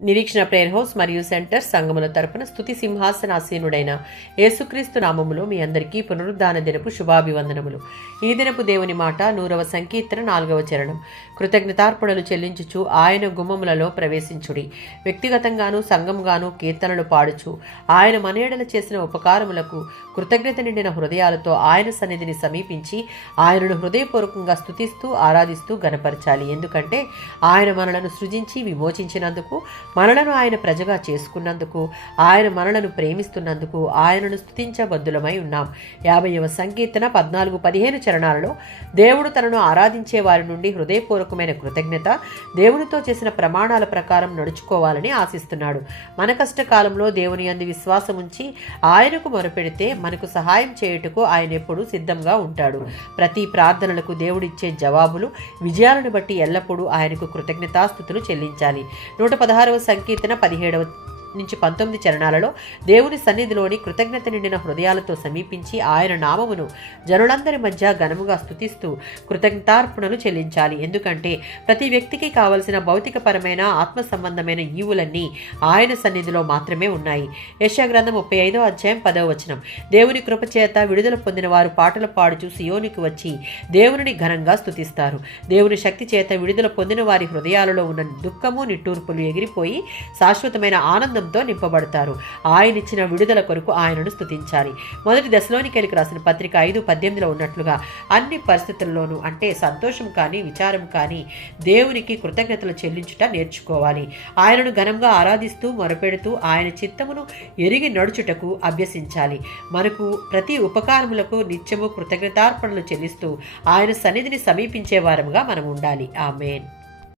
నిరీక్షణ prayer house మరియు centre సంఘముల తరపున స్తుతి సింహాసనాసీనుడైన యేసుక్రీస్తు నామములో మీ అందరికీ పునరుద్ధాన దినపు శుభాభివందనములు. ఈ దినపు దేవుని మాట 100వ సంకీర్తన 4వ చరణం. కృతజ్ఞతార్పణలు చెల్లించుచు ఆయన గుమ్మములలో ప్రవేశించుడి. వ్యక్తిగతంగాను సంఘంగాను కీర్తనలు పాడుచు ఆయన మనయడల చేసిన ఉపకారములకు కృతజ్ఞత నిండిన హృదయాలతో ఆయన సన్నిధిని సమీపించి ఆయనను హృదయపూర్వకంగా స్తుతిస్తూ ఆరాధిస్తూ గణపరచాలి. ఎందుకంటే ఆయన మనలను సృజించి విమోచించినందుకు, మనలను ఆయన ప్రజగా చేసుకున్నందుకు, ఆయన మనలను ప్రేమిస్తున్నందుకు ఆయనను స్తుతించబద్దులమై ఉన్నాం. 50వ సంకీర్తన 14-15 చరణాలలో దేవుడు తనను ఆరాధించే వారి నుండి హృదయపూర్వకమైన కృతజ్ఞత, దేవునితో చేసిన ప్రమాణాల ప్రకారం నడుచుకోవాలని ఆశిస్తున్నాడు. మన కష్టకాలంలో దేవుని యందు విశ్వాసముంచి ఆయనకు మొరపెడితే మనకు సహాయం చేయుటకు ఆయన ఎప్పుడూ సిద్ధంగా ఉంటాడు. ప్రతి ప్రార్థనలకు దేవుడిచ్చే జవాబులు, విజయాలను బట్టి ఎల్లప్పుడూ ఆయనకు కృతజ్ఞతాస్తుతులు చెల్లించాలి. 116వ సంకీర్తన 17-19 చరణాలలో దేవుని సన్నిధిలోని కృతజ్ఞత నిండిన హృదయాలతో సమీపించి ఆయన నామమును జనులందరి మధ్య ఘనముగా స్తుతిస్తూ కృతజ్ఞతార్పణలు చెల్లించాలి. ఎందుకంటే ప్రతి వ్యక్తికి కావలసిన భౌతికపరమైన ఆత్మ సంబంధమైన ఈవులన్నీ ఆయన సన్నిధిలో మాత్రమే ఉన్నాయి. యెషయా గ్రంథం 35వ అధ్యాయం 10వ వచనం. దేవుని కృపచేత విడుదల పొందిన వారు పాటలు పాడుచు సియోనుకు వచ్చి దేవుని ఘనంగా స్తుతిస్తారు. దేవుని శక్తి చేత విడుదల పొందిన వారి హృదయాలలో ఉన్న దుఃఖము నిట్టూర్పులు ఎగిరిపోయి శాశ్వతమైన ఆనందంతో నింపబడతారు. ఆయన ఇచ్చిన విడుదల కొరకు ఆయనను స్తుతించాలి. మొదటి దశలోనికేయులకు రాసిన పత్రిక 5:18లో ఉన్నట్లుగా అన్ని పరిస్థితుల్లోనూ, అంటే సంతోషం కానీ విచారం కానీ, దేవునికి కృతజ్ఞతలు చెల్లించుట నేర్చుకోవాలి. ఆయనను ఘనంగా ఆరాధిస్తూ మొరపెడుతూ ఆయన చిత్తమును ఎరిగి నడుచుటకు అభ్యసించాలి. మనకు ప్రతి ఉపకారములకు నిత్యము కృతజ్ఞతార్పణలు చెల్లిస్తూ ఆయన సన్నిధిని సమీపించే వారముగా మనం ఉండాలి. ఆమేన్.